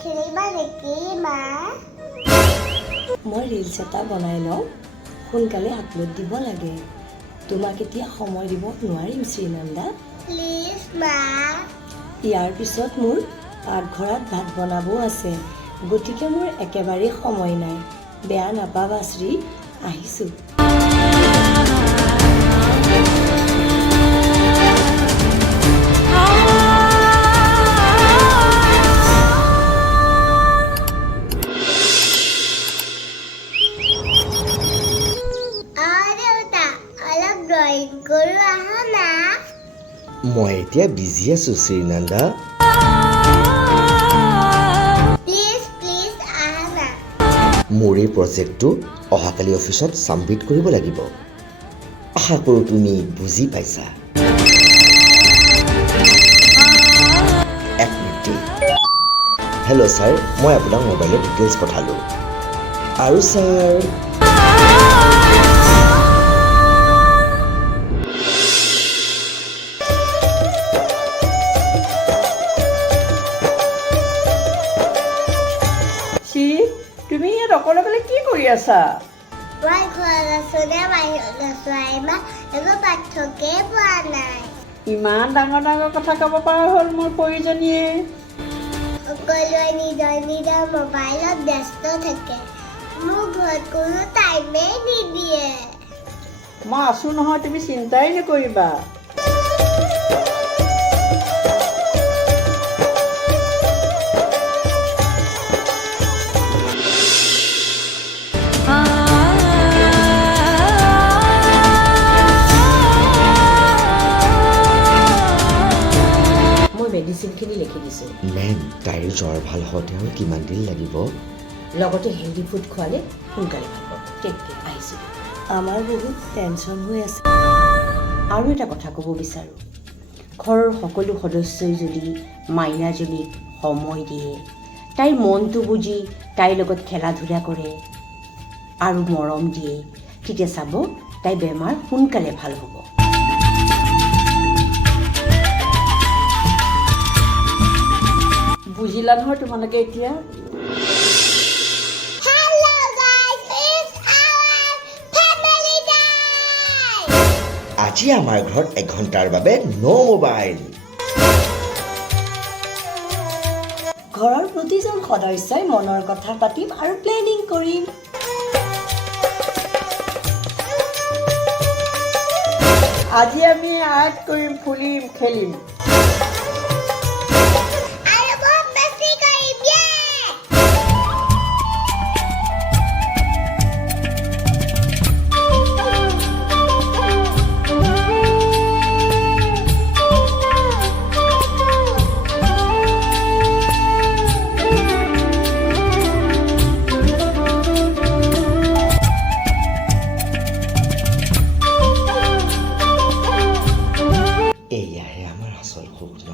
খেলিবা নেকি মা? মই ৰিলছ এটা বনাই লওঁ, সোনকালে আপলোড দিব লাগে। তোমাক এতিয়া সময় দিব নোৱাৰিম শ্ৰীনন্দা। প্লিজ মা। ইয়াৰ পিছত মোৰ পাকঘৰত ভাত বনাবও আছে, গতিকে মোৰ একেবাৰে সময় নাই। বেয়া নাপাবা শ্ৰী, আহিছোঁ। মই এতিয়া বিজি আছো শ্ৰীনন্দা। মোৰ এই প্ৰজেক্টটো অহাকালি অফিচত ছাবমিট কৰিব লাগিব। আশা কৰোঁ তুমি বুজি পাইছা। এক মিনিট। হেল্ল' ছাৰ, মই আপোনাক মোবাইলৰ ডিটেইলছ পঠালোঁ। আৰু ছাৰ তুমি ইয়াত অকলে অকলে কি কৰি আছা? মই ঘৰত আছো নে বাহিৰত আছো আইমা, একো পাৰ্থক্যই পোৱা নাই। ইমান ডাঙৰ ডাঙৰ কথা ক'ব পৰা হ'ল মোৰ প্ৰয়োজনীয়ে। সকলোৱে নিজৰ নিজৰ মোবাইলত ব্যস্ত থাকে, মোৰ ঘৰত কোনো টাইমেই নিদিয়ে। মই আছো নহয়, তুমি চিন্তাই নকৰিবা। মেডিচিনখিনি লিখি দিছোঁ। মেম, তাইৰ জ্বৰ ভাল হওঁতে আৰু কিমান দিন লাগিব? লগতে হেল্ডি ফুড খোৱালে সোনকালে ভাল পাব। টেক কেয়াৰ, আহিছোঁ। আমাৰ বহুত টেনশ্যন হৈ আছে। আৰু এটা কথা ক'ব বিচাৰোঁ, ঘৰৰ সকলো সদস্যই যদি মাইনাজনীক সময় দিয়ে, তাইৰ মনটো বুজি তাইৰ লগত খেলা ধূলা কৰে আৰু মৰম দিয়ে, তেতিয়া চাব তাইৰ বেমাৰ সোনকালে ভাল হ'ব। বুজিলা নহয় তোমালোকে এতিয়া? আজি আমাৰ ঘৰত 1 ঘণ্টাৰ বাবে ন' মোবাইল। ঘৰৰ প্ৰতিজন সদস্যই মনৰ কথা পাতিম আৰু প্লেনিং কৰিম। আজি আমি আৰ্ট কৰিম, ফুলিম, খেলিম। এয়াহে আমাৰ আচল সুখ ন?